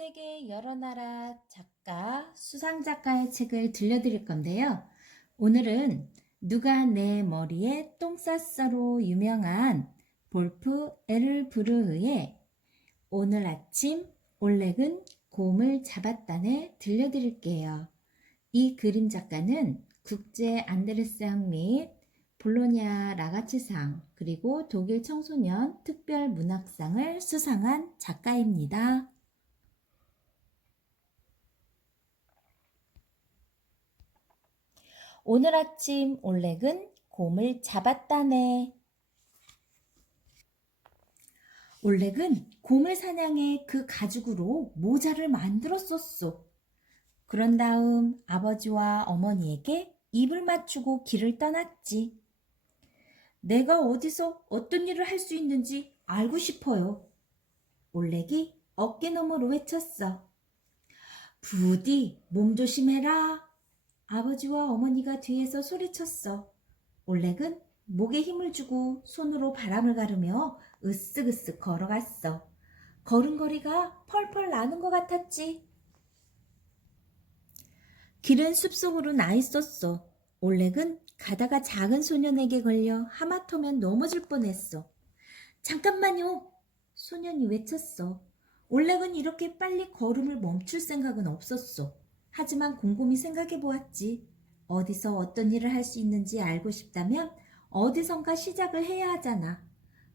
세계 여러 나라 작가, 수상 작가의 책을 들려드릴 건데요. 오늘은 누가 내 머리에 똥 쌌어로 유명한 볼프 에르브르흐의 오늘 아침 올렉은 곰을 잡았다네 들려드릴게요. 이 그림 작가는 국제 안데르상 및 볼로냐 라가츠상 그리고 독일 청소년 특별 문학상을 수상한 작가입니다. 오늘 아침 올렉은 곰을 잡았다네. 올렉은 곰을 사냥해 그 가죽으로 모자를 만들었었어. 그런 다음 아버지와 어머니에게 입을 맞추고 길을 떠났지. 내가 어디서 어떤 일을 할 수 있는지 알고 싶어요. 올렉이 어깨너머로 외쳤어. 부디 몸 조심해라. 아버지와 어머니가 뒤에서 소리쳤어. 올렉은 목에 힘을 주고 손으로 바람을 가르며 으쓱으쓱 걸어갔어. 걸음걸이가 펄펄 나는 것 같았지. 길은 숲속으로 나 있었어. 올렉은 가다가 작은 소년에게 걸려 하마터면 넘어질 뻔했어. 잠깐만요. 소년이 외쳤어. 올렉은 이렇게 빨리 걸음을 멈출 생각은 없었어. 하지만 곰곰이 생각해 보았지. 어디서 어떤 일을 할 수 있는지 알고 싶다면 어디선가 시작을 해야 하잖아.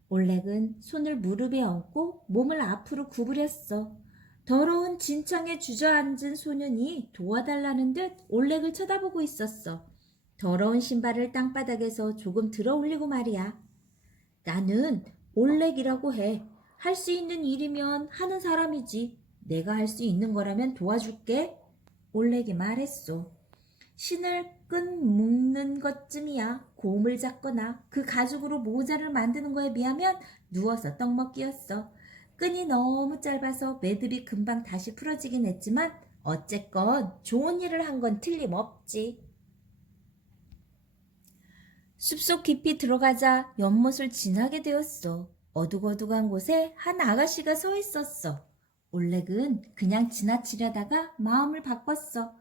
올렉은 손을 무릎에 얹고 몸을 앞으로 구부렸어. 더러운 진창에 주저앉은 소년이 도와달라는 듯 올렉을 쳐다보고 있었어. 더러운 신발을 땅바닥에서 조금 들어 올리고 말이야. 나는 올렉이라고 해. 할 수 있는 일이면 하는 사람이지. 내가 할 수 있는 거라면 도와줄게. 올렉이 말했어. 신을 끈 묶는 것쯤이야. 곰을 잡거나 그 가죽으로 모자를 만드는 거에 비하면 누워서 떡 먹기였어. 끈이 너무 짧아서 매듭이 금방 다시 풀어지긴 했지만 어쨌건 좋은 일을 한 건 틀림없지. 숲속 깊이 들어가자 연못을 지나게 되었어. 어둑어둑한 곳에 한 아가씨가 서 있었어. 올렉은 그냥 지나치려다가 마음을 바꿨어.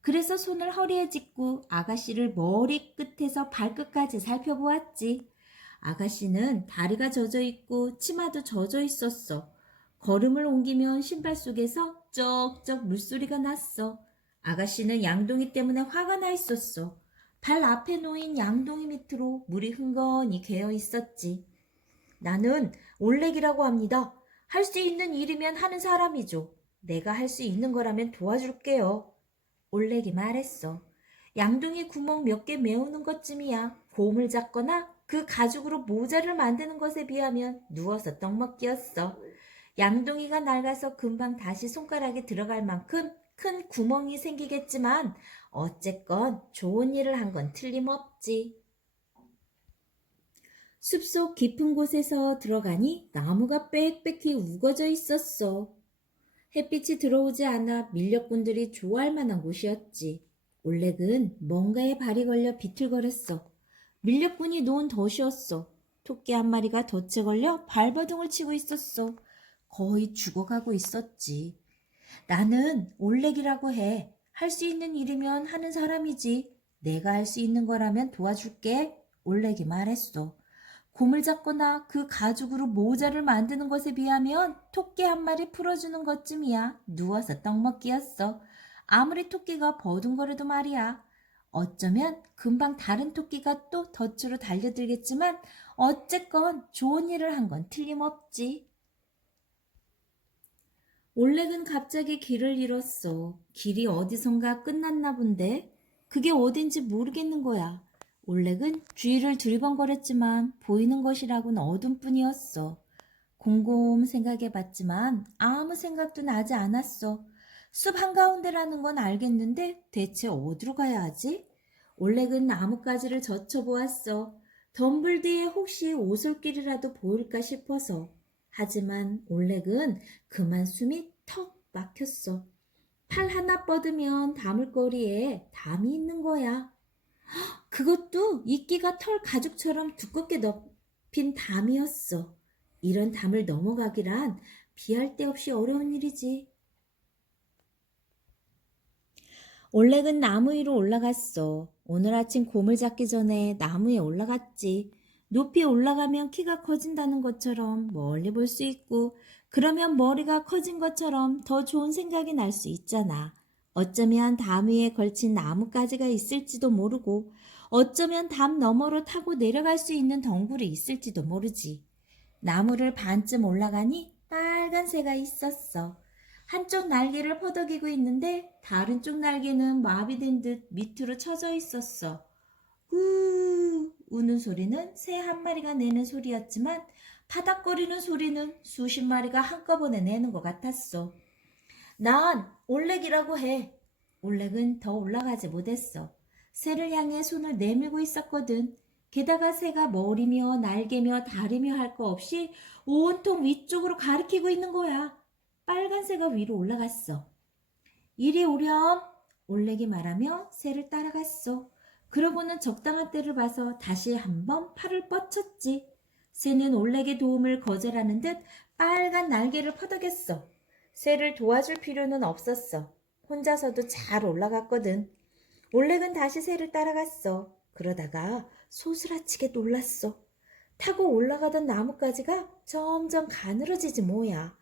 그래서 손을 허리에 짚고 아가씨를 머리 끝에서 발끝까지 살펴보았지. 아가씨는 다리가 젖어 있고 치마도 젖어 있었어. 걸음을 옮기면 신발 속에서 쩍쩍 물소리가 났어. 아가씨는 양동이 때문에 화가 나 있었어. 발 앞에 놓인 양동이 밑으로 물이 흥건히 개어 있었지. 나는 올렉이라고 합니다. 할 수 있는 일이면 하는 사람이죠. 내가 할 수 있는 거라면 도와줄게요. 올렉이 말했어. 양동이 구멍 몇 개 메우는 것쯤이야. 곰을 잡거나 그 가죽으로 모자를 만드는 것에 비하면 누워서 떡 먹기였어. 양동이가 낡아서 금방 다시 손가락에 들어갈 만큼 큰 구멍이 생기겠지만 어쨌건 좋은 일을 한 건 틀림없지. 숲속 깊은 곳에서 들어가니 나무가 빽빽히 우거져 있었어. 햇빛이 들어오지 않아 밀렵꾼들이 좋아할 만한 곳이었지. 올렉은 뭔가에 발이 걸려 비틀거렸어. 밀렵꾼이 놓은 덫이었어. 토끼 한 마리가 덫에 걸려 발버둥을 치고 있었어. 거의 죽어가고 있었지. 나는 올렉이라고 해. 할 수 있는 일이면 하는 사람이지. 내가 할 수 있는 거라면 도와줄게. 올렉이 말했어. 곰을 잡거나 그 가죽으로 모자를 만드는 것에 비하면 토끼 한 마리 풀어주는 것쯤이야. 누워서 떡 먹기였어. 아무리 토끼가 버둥거려도 말이야. 어쩌면 금방 다른 토끼가 또 덫으로 달려들겠지만 어쨌건 좋은 일을 한 건 틀림없지. 올렉은 갑자기 길을 잃었어. 길이 어디선가 끝났나 본데 그게 어딘지 모르겠는 거야. 올렉은 주위를 두리번거렸지만 보이는 것이라고는 어둠뿐이었어. 곰곰 생각해봤지만 아무 생각도 나지 않았어. 숲 한가운데라는 건 알겠는데 대체 어디로 가야 하지? 올렉은 나뭇가지를 젖혀보았어. 덤불 뒤에 혹시 오솔길이라도 보일까 싶어서. 하지만 올렉은 그만 숨이 턱 막혔어. 팔 하나 뻗으면 다물거리에 담이 있는 거야. 그것도 이끼가 털 가죽처럼 두껍게 덮인 담이었어. 이런 담을 넘어가기란 비할 데 없이 어려운 일이지. 올렉은 나무 위로 올라갔어. 오늘 아침 곰을 잡기 전에 나무에 올라갔지. 높이 올라가면 키가 커진다는 것처럼 멀리 볼 수 있고, 그러면 머리가 커진 것처럼 더 좋은 생각이 날 수 있잖아. 어쩌면 담 위에 걸친 나뭇가지가 있을지도 모르고, 어쩌면 담 너머로 타고 내려갈 수 있는 덩굴이 있을지도 모르지. 나무를 반쯤 올라가니 빨간 새가 있었어. 한쪽 날개를 퍼덕이고 있는데 다른 쪽 날개는 마비된 듯 밑으로 처져 있었어. 우 우는 소리는 새 한 마리가 내는 소리였지만 파닥거리는 소리는 수십 마리가 한꺼번에 내는 것 같았어. 난 올렉이라고 해. 올렉은 더 올라가지 못했어. 새를 향해 손을 내밀고 있었거든. 게다가 새가 머리며 날개며 다리며 할 거 없이 온통 위쪽으로 가리키고 있는 거야. 빨간 새가 위로 올라갔어. 이리 오렴. 올렉이 말하며 새를 따라갔어. 그러고는 적당한 때를 봐서 다시 한번 팔을 뻗쳤지. 새는 올렉의 도움을 거절하는 듯 빨간 날개를 퍼덕였어. 새를 도와줄 필요는 없었어. 혼자서도 잘 올라갔거든. 올렉은 다시 새를 따라갔어. 그러다가 소스라치게 놀랐어. 타고 올라가던 나뭇가지가 점점 가늘어지지 뭐야.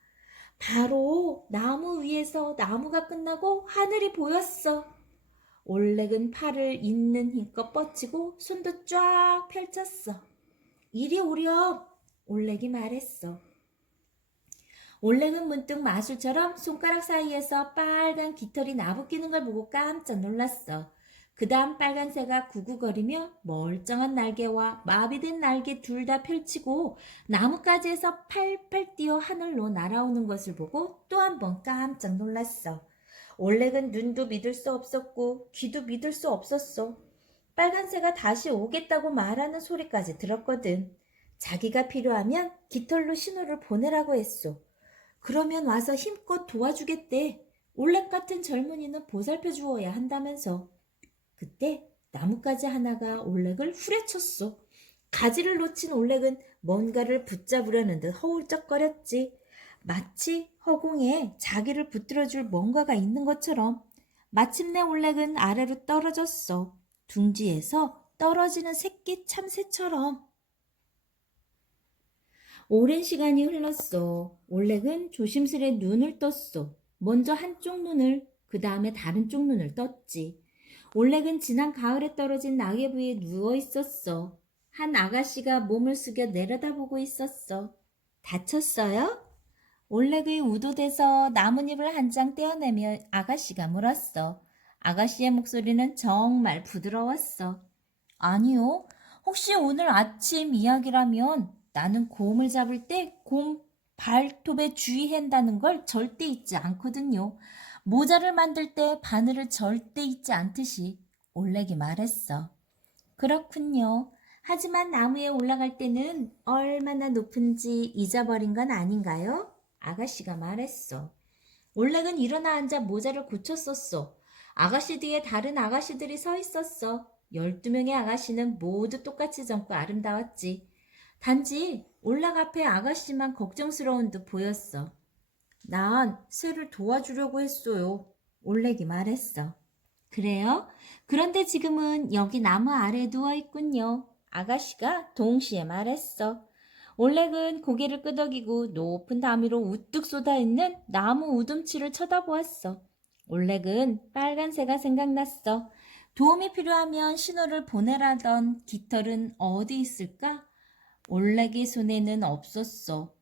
바로 나무 위에서 나무가 끝나고 하늘이 보였어. 올렉은 팔을 있는 힘껏 뻗치고 손도 쫙 펼쳤어. 이리 오렴. 올렉이 말했어. 올렉은 문득 마술처럼 손가락 사이에서 빨간 깃털이 나부끼는 걸 보고 깜짝 놀랐어. 그 다음 빨간새가 구구거리며 멀쩡한 날개와 마비된 날개 둘 다 펼치고 나뭇가지에서 팔팔 뛰어 하늘로 날아오는 것을 보고 또 한 번 깜짝 놀랐어. 올렉은 눈도 믿을 수 없었고 귀도 믿을 수 없었어. 빨간새가 다시 오겠다고 말하는 소리까지 들었거든. 자기가 필요하면 깃털로 신호를 보내라고 했소. 그러면 와서 힘껏 도와주겠대. 올렉 같은 젊은이는 보살펴 주어야 한다면서. 그때 나뭇가지 하나가 올렉을 후려쳤어. 가지를 놓친 올렉은 뭔가를 붙잡으려는 듯 허울적거렸지. 마치 허공에 자기를 붙들어줄 뭔가가 있는 것처럼. 마침내 올렉은 아래로 떨어졌어. 둥지에서 떨어지는 새끼 참새처럼. 오랜 시간이 흘렀어. 올렉은 조심스레 눈을 떴어. 먼저 한쪽 눈을, 그 다음에 다른 쪽 눈을 떴지. 올렉은 지난 가을에 떨어진 낙엽 위에 누워 있었어. 한 아가씨가 몸을 숙여 내려다보고 있었어. 다쳤어요? 올렉의 우도돼서 나뭇잎을 한 장 떼어내며 아가씨가 물었어. 아가씨의 목소리는 정말 부드러웠어. 아니요. 혹시 오늘 아침 이야기라면 나는 곰을 잡을 때 곰 발톱에 주의한다는 걸 절대 잊지 않거든요. 모자를 만들 때 바늘을 절대 잊지 않듯이 올렉이 말했어. 그렇군요. 하지만 나무에 올라갈 때는 얼마나 높은지 잊어버린 건 아닌가요? 아가씨가 말했어. 올렉은 일어나 앉아 모자를 고쳤었어. 아가씨 뒤에 다른 아가씨들이 서 있었어. 12명의 아가씨는 모두 똑같이 젊고 아름다웠지. 단지 올락 앞에 아가씨만 걱정스러운 듯 보였어. 난 새를 도와주려고 했어요. 올렉이 말했어. 그래요? 그런데 지금은 여기 나무 아래에 누워있군요. 아가씨가 동시에 말했어. 올렉은 고개를 끄덕이고 높은 담 위로 우뚝 쏟아있는 나무 우둠치를 쳐다보았어. 올렉은 빨간새가 생각났어. 도움이 필요하면 신호를 보내라던 깃털은 어디 있을까? 올렉의 손에는 없었어.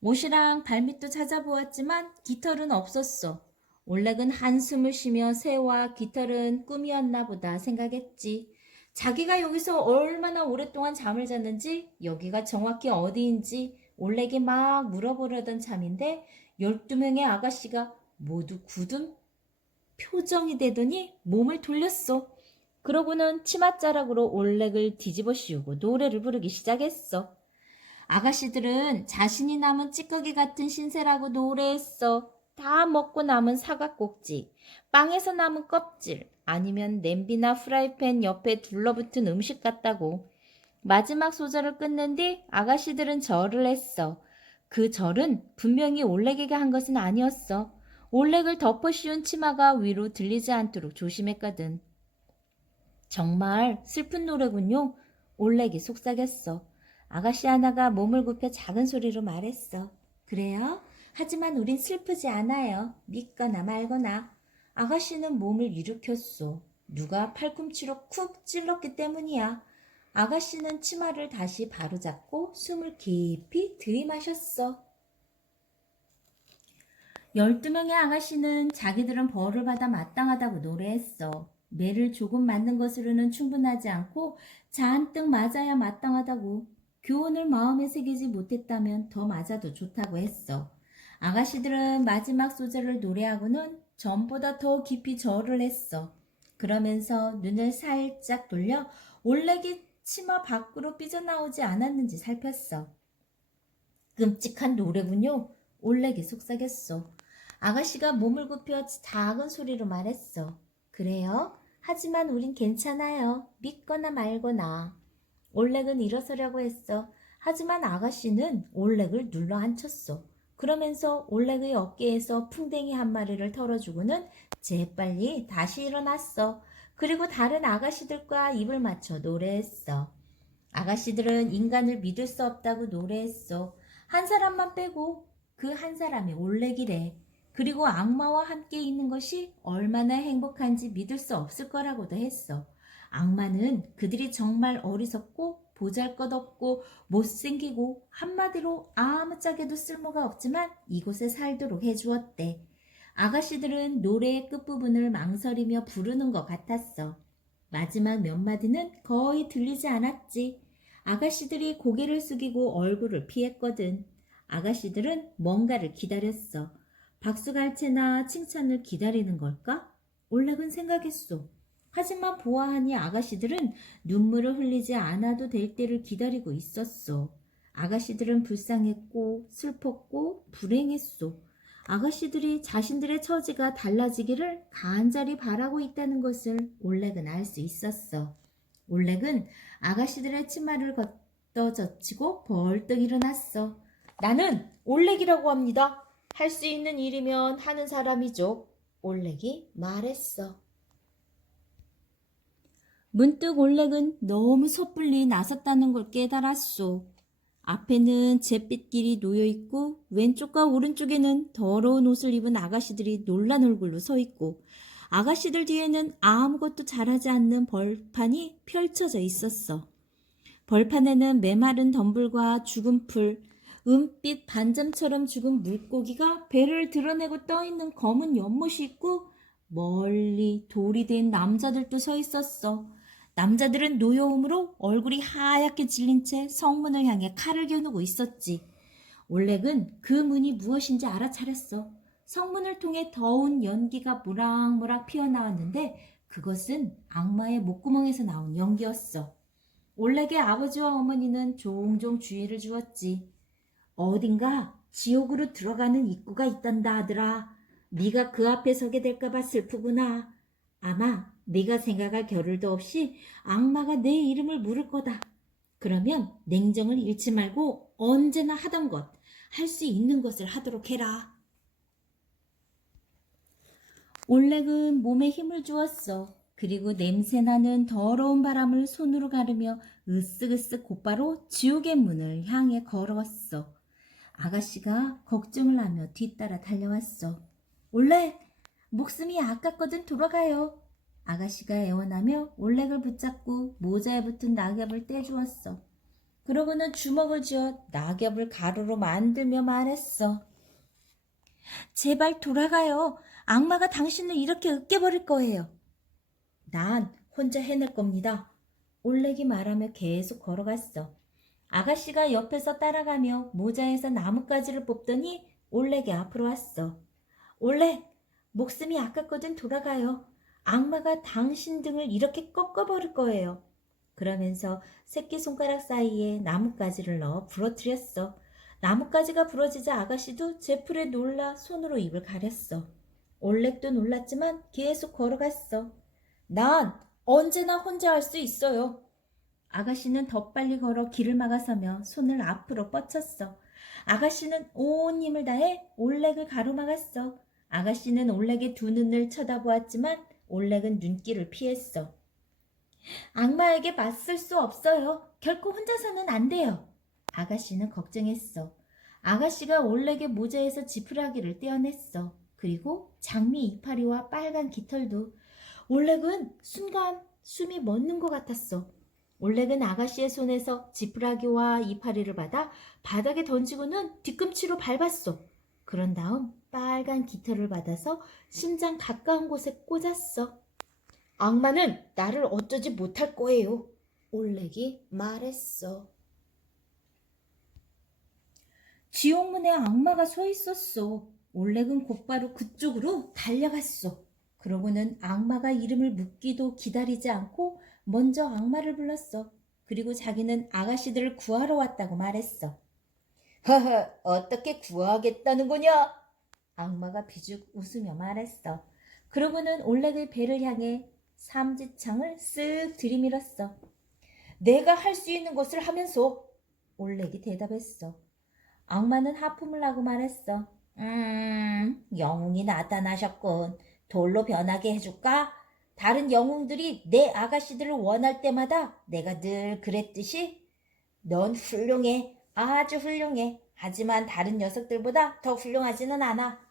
옷이랑 발밑도 찾아보았지만 깃털은 없었어. 올렉은 한숨을 쉬며 새와 깃털은 꿈이었나 보다 생각했지. 자기가 여기서 얼마나 오랫동안 잠을 잤는지, 여기가 정확히 어디인지 올렉이 막 물어보려던 참인데 12명의 아가씨가 모두 굳은 표정이 되더니 몸을 돌렸어. 그러고는 치맛자락으로 올렉을 뒤집어 씌우고 노래를 부르기 시작했어. 아가씨들은 자신이 남은 찌꺼기 같은 신세라고 노래했어. 다 먹고 남은 사과꼭지, 빵에서 남은 껍질, 아니면 냄비나 프라이팬 옆에 둘러붙은 음식 같다고. 마지막 소절을 끝낸 뒤 아가씨들은 절을 했어. 그 절은 분명히 올렉에게 한 것은 아니었어. 올렉을 덮어 씌운 치마가 위로 들리지 않도록 조심했거든. 정말 슬픈 노래군요. 올렉이 속삭였어. 아가씨 하나가 몸을 굽혀 작은 소리로 말했어. 그래요? 하지만 우린 슬프지 않아요. 믿거나 말거나. 아가씨는 몸을 일으켰어. 누가 팔꿈치로 쿡 찔렀기 때문이야. 아가씨는 치마를 다시 바로잡고 숨을 깊이 들이마셨어. 12명의 아가씨는 자기들은 벌을 받아 마땅하다고 노래했어. 매를 조금 맞는 것으로는 충분하지 않고 잔뜩 맞아야 마땅하다고. 교훈을 마음에 새기지 못했다면 더 맞아도 좋다고 했어. 아가씨들은 마지막 소절을 노래하고는 전보다 더 깊이 절을 했어. 그러면서 눈을 살짝 돌려 올레기 치마 밖으로 삐져나오지 않았는지 살폈어. 끔찍한 노래군요. 올레기 속삭였어. 아가씨가 몸을 굽혀 작은 소리로 말했어. 그래요? 하지만 우린 괜찮아요. 믿거나 말거나. 올렉은 일어서려고 했어. 하지만 아가씨는 올렉을 눌러 앉혔어. 그러면서 올렉의 어깨에서 풍뎅이 한 마리를 털어주고는 재빨리 다시 일어났어. 그리고 다른 아가씨들과 입을 맞춰 노래했어. 아가씨들은 인간을 믿을 수 없다고 노래했어. 한 사람만 빼고 그 한 사람이 올레기래. 그리고 악마와 함께 있는 것이 얼마나 행복한지 믿을 수 없을 거라고도 했어. 악마는 그들이 정말 어리석고 보잘것없고 못생기고 한마디로 아무짝에도 쓸모가 없지만 이곳에 살도록 해주었대. 아가씨들은 노래의 끝부분을 망설이며 부르는 것 같았어. 마지막 몇 마디는 거의 들리지 않았지. 아가씨들이 고개를 숙이고 얼굴을 피했거든. 아가씨들은 뭔가를 기다렸어. 박수갈채나 칭찬을 기다리는 걸까? 올렉은 생각했어. 하지만 보아하니 아가씨들은 눈물을 흘리지 않아도 될 때를 기다리고 있었어. 아가씨들은 불쌍했고 슬펐고 불행했어. 아가씨들이 자신들의 처지가 달라지기를 간절히 바라고 있다는 것을 올렉은 알 수 있었어. 올렉은 아가씨들의 치마를 걷어젖히고 벌떡 일어났어. 나는 올렉이라고 합니다. 할 수 있는 일이면 하는 사람이죠. 올렉이 말했어. 문득 올렉은 너무 섣불리 나섰다는 걸 깨달았소. 앞에는 잿빛길이 놓여있고 왼쪽과 오른쪽에는 더러운 옷을 입은 아가씨들이 놀란 얼굴로 서있고 아가씨들 뒤에는 아무것도 자라지 않는 벌판이 펼쳐져 있었어. 벌판에는 메마른 덤불과 죽은 풀, 은빛 반점처럼 죽은 물고기가 배를 드러내고 떠있는 검은 연못이 있고 멀리 돌이 된 남자들도 서 있었어. 남자들은 노여움으로 얼굴이 하얗게 질린 채 성문을 향해 칼을 겨누고 있었지. 올렉은 그 문이 무엇인지 알아차렸어. 성문을 통해 더운 연기가 모락모락 피어나왔는데 그것은 악마의 목구멍에서 나온 연기였어. 올렉의 아버지와 어머니는 종종 주의를 주었지. 어딘가 지옥으로 들어가는 입구가 있단다 하더라. 네가 그 앞에 서게 될까봐 슬프구나. 아마 네가 생각할 겨를도 없이 악마가 내 이름을 물을 거다. 그러면 냉정을 잃지 말고 언제나 하던 것, 할 수 있는 것을 하도록 해라. 올렉은 몸에 힘을 주었어. 그리고 냄새나는 더러운 바람을 손으로 가르며 으쓱으쓱 곧바로 지옥의 문을 향해 걸어왔어. 아가씨가 걱정을 하며 뒤따라 달려왔어. 올렉, 목숨이 아깝거든 돌아가요. 아가씨가 애원하며 올렉을 붙잡고 모자에 붙은 낙엽을 떼주었어. 그러고는 주먹을 쥐어 낙엽을 가루로 만들며 말했어. 제발 돌아가요. 악마가 당신을 이렇게 으깨버릴 거예요. 난 혼자 해낼 겁니다. 올렉이 말하며 계속 걸어갔어. 아가씨가 옆에서 따라가며 모자에서 나뭇가지를 뽑더니 올렉이 앞으로 왔어. 올렉, 목숨이 아깝거든 돌아가요. 악마가 당신 등을 이렇게 꺾어버릴 거예요. 그러면서 새끼손가락 사이에 나뭇가지를 넣어 부러뜨렸어. 나뭇가지가 부러지자 아가씨도 제풀에 놀라 손으로 입을 가렸어. 올렉도 놀랐지만 계속 걸어갔어. 난 언제나 혼자 할 수 있어요. 아가씨는 더 빨리 걸어 길을 막아서며 손을 앞으로 뻗쳤어. 아가씨는 온 힘을 다해 올렉을 가로막았어. 아가씨는 올렉의 두 눈을 쳐다보았지만 올렉은 눈길을 피했어. 악마에게 맞설 수 없어요. 결코 혼자서는 안 돼요. 아가씨는 걱정했어. 아가씨가 올렉의 모자에서 지푸라기를 떼어냈어. 그리고 장미 이파리와 빨간 깃털도. 올렉은 순간 숨이 멎는 것 같았어. 올렉은 아가씨의 손에서 지푸라기와 이파리를 받아 바닥에 던지고는 뒤꿈치로 밟았어. 그런 다음 빨간 깃털을 받아서 심장 가까운 곳에 꽂았어. 악마는 나를 어쩌지 못할 거예요. 올렉이 말했어. 지옥문에 악마가 서 있었어. 올렉은 곧바로 그쪽으로 달려갔어. 그러고는 악마가 이름을 묻기도 기다리지 않고 먼저 악마를 불렀어. 그리고 자기는 아가씨들을 구하러 왔다고 말했어. 허허, 어떻게 구하겠다는 거냐? 악마가 비죽 웃으며 말했어. 그러고는 올렉의 배를 향해 삼지창을 쓱 들이밀었어. 내가 할 수 있는 것을 하면서. 올렉이 대답했어. 악마는 하품을 하고 말했어. 영웅이 나타나셨군. 돌로 변하게 해줄까? 다른 영웅들이 내 아가씨들을 원할 때마다 내가 늘 그랬듯이 넌 훌륭해. 아주 훌륭해. 하지만 다른 녀석들보다 더 훌륭하지는 않아.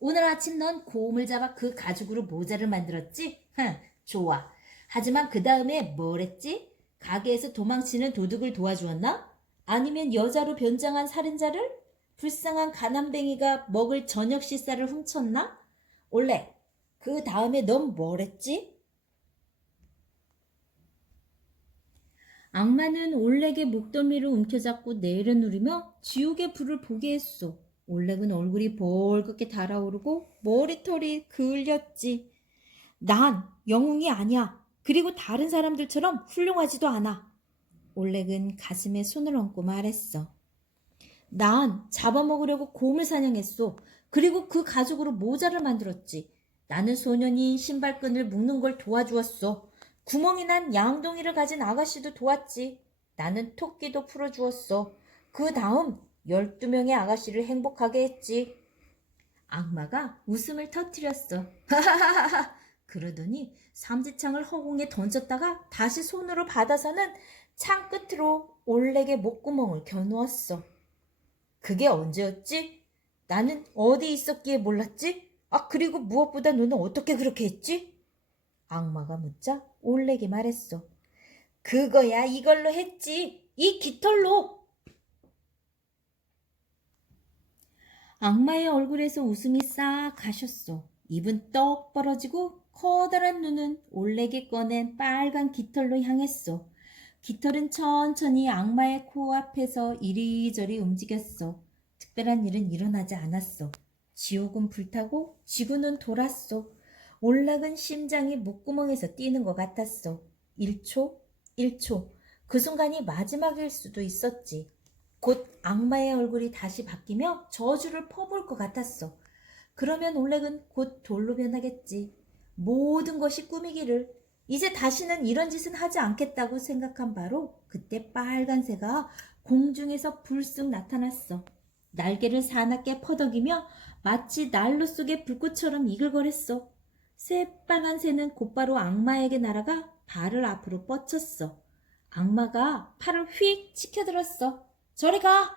오늘 아침 넌 곰을 잡아 그 가죽으로 모자를 만들었지? 좋아. 하지만 그 다음에 뭘 했지? 가게에서 도망치는 도둑을 도와주었나? 아니면 여자로 변장한 살인자를? 불쌍한 가난뱅이가 먹을 저녁 식사를 훔쳤나? 올레, 그 다음에 넌 뭘 했지? 악마는 올렉의 목덜미를 움켜잡고 내려누르며 지옥의 불을 보게 했어. 올렉은 얼굴이 벌겋게 달아오르고 머리털이 그을렸지. 난 영웅이 아니야. 그리고 다른 사람들처럼 훌륭하지도 않아. 올렉은 가슴에 손을 얹고 말했어. 난 잡아먹으려고 곰을 사냥했어. 그리고 그 가죽으로 모자를 만들었지. 나는 소년이 신발끈을 묶는 걸 도와주었어. 구멍이 난 양동이를 가진 아가씨도 도왔지. 나는 토끼도 풀어주었어. 그 다음 12명의 아가씨를 행복하게 했지. 악마가 웃음을 터뜨렸어. 하하하하. 그러더니 삼지창을 허공에 던졌다가 다시 손으로 받아서는 창 끝으로 올렉의 목구멍을 겨누었어. 그게 언제였지? 나는 어디 있었기에 몰랐지? 그리고 무엇보다 너는 어떻게 그렇게 했지? 악마가 묻자 올렉이 말했어. 그거야 이걸로 했지. 이 깃털로. 악마의 얼굴에서 웃음이 싹 가셨어. 입은 떡 벌어지고 커다란 눈은 올렉이 꺼낸 빨간 깃털로 향했어. 깃털은 천천히 악마의 코앞에서 이리저리 움직였어. 특별한 일은 일어나지 않았어. 지옥은 불타고 지구는 돌았어. 올락은 심장이 목구멍에서 뛰는 것 같았어. 1초, 1초. 그 순간이 마지막일 수도 있었지. 곧 악마의 얼굴이 다시 바뀌며 저주를 퍼부을 것 같았어. 그러면 올렉은 곧 돌로 변하겠지. 모든 것이 꿈이기를. 이제 다시는 이런 짓은 하지 않겠다고 생각한 바로 그때 빨간 새가 공중에서 불쑥 나타났어. 날개를 사납게 퍼덕이며 마치 난로 속의 불꽃처럼 이글거렸어. 새빨간 새는 곧바로 악마에게 날아가 발을 앞으로 뻗쳤어. 악마가 팔을 휙 치켜들었어. 저리 가!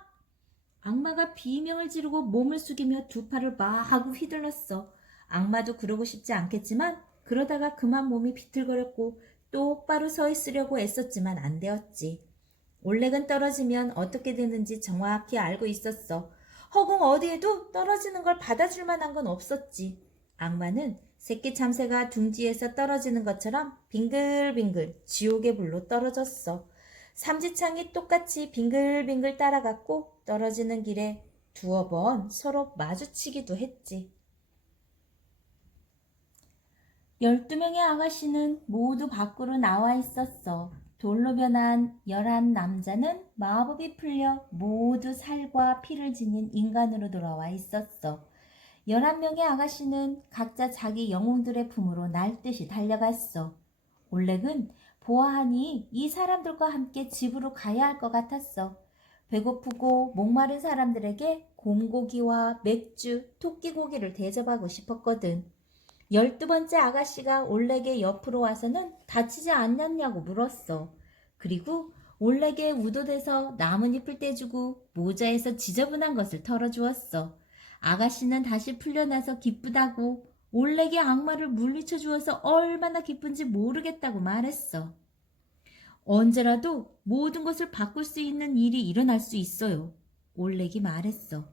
악마가 비명을 지르고 몸을 숙이며 두 팔을 마구 휘둘렀어. 악마도 그러고 싶지 않겠지만 그러다가 그만 몸이 비틀거렸고 똑바로 서 있으려고 애썼지만 안 되었지. 올렉은 떨어지면 어떻게 되는지 정확히 알고 있었어. 허공 어디에도 떨어지는 걸 받아줄 만한 건 없었지. 악마는 새끼 참새가 둥지에서 떨어지는 것처럼 빙글빙글 지옥의 불로 떨어졌어. 삼지창이 똑같이 빙글빙글 따라갔고 떨어지는 길에 두어 번 서로 마주치기도 했지. 12명의 아가씨는 모두 밖으로 나와 있었어. 돌로 변한 11남자는 마법이 풀려 모두 살과 피를 지닌 인간으로 돌아와 있었어. 11명의 아가씨는 각자 자기 영웅들의 품으로 날듯이 달려갔어. 올렉은 보아하니 이 사람들과 함께 집으로 가야 할 것 같았어. 배고프고 목마른 사람들에게 곰고기와 맥주, 토끼고기를 대접하고 싶었거든. 12번째 아가씨가 올렉의 옆으로 와서는 다치지 않았냐고 물었어. 그리고 올렉의 우도돼서 나뭇잎을 떼주고 모자에서 지저분한 것을 털어주었어. 아가씨는 다시 풀려나서 기쁘다고 올렉의 악마를 물리쳐 주어서 얼마나 기쁜지 모르겠다고 말했어. 언제라도 모든 것을 바꿀 수 있는 일이 일어날 수 있어요. 올렉이 말했어.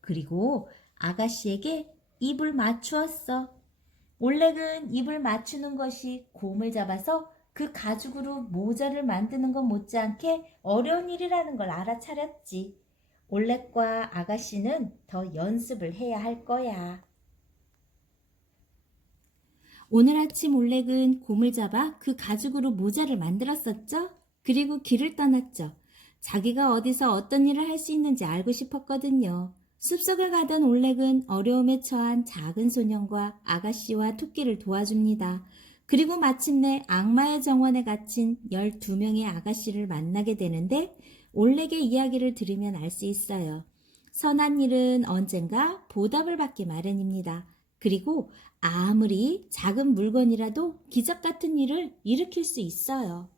그리고 아가씨에게 입을 맞추었어. 올렉은 입을 맞추는 것이 곰을 잡아서 그 가죽으로 모자를 만드는 것 못지않게 어려운 일이라는 걸 알아차렸지. 올렉과 아가씨는 더 연습을 해야 할 거야. 오늘 아침 올렉은 곰을 잡아 그 가죽으로 모자를 만들었었죠? 그리고 길을 떠났죠. 자기가 어디서 어떤 일을 할 수 있는지 알고 싶었거든요. 숲속을 가던 올렉은 어려움에 처한 작은 소년과 아가씨와 토끼를 도와줍니다. 그리고 마침내 악마의 정원에 갇힌 12명의 아가씨를 만나게 되는데 올렉의 이야기를 들으면 알 수 있어요. 선한 일은 언젠가 보답을 받기 마련입니다. 그리고 아무리 작은 물건이라도 기적 같은 일을 일으킬 수 있어요.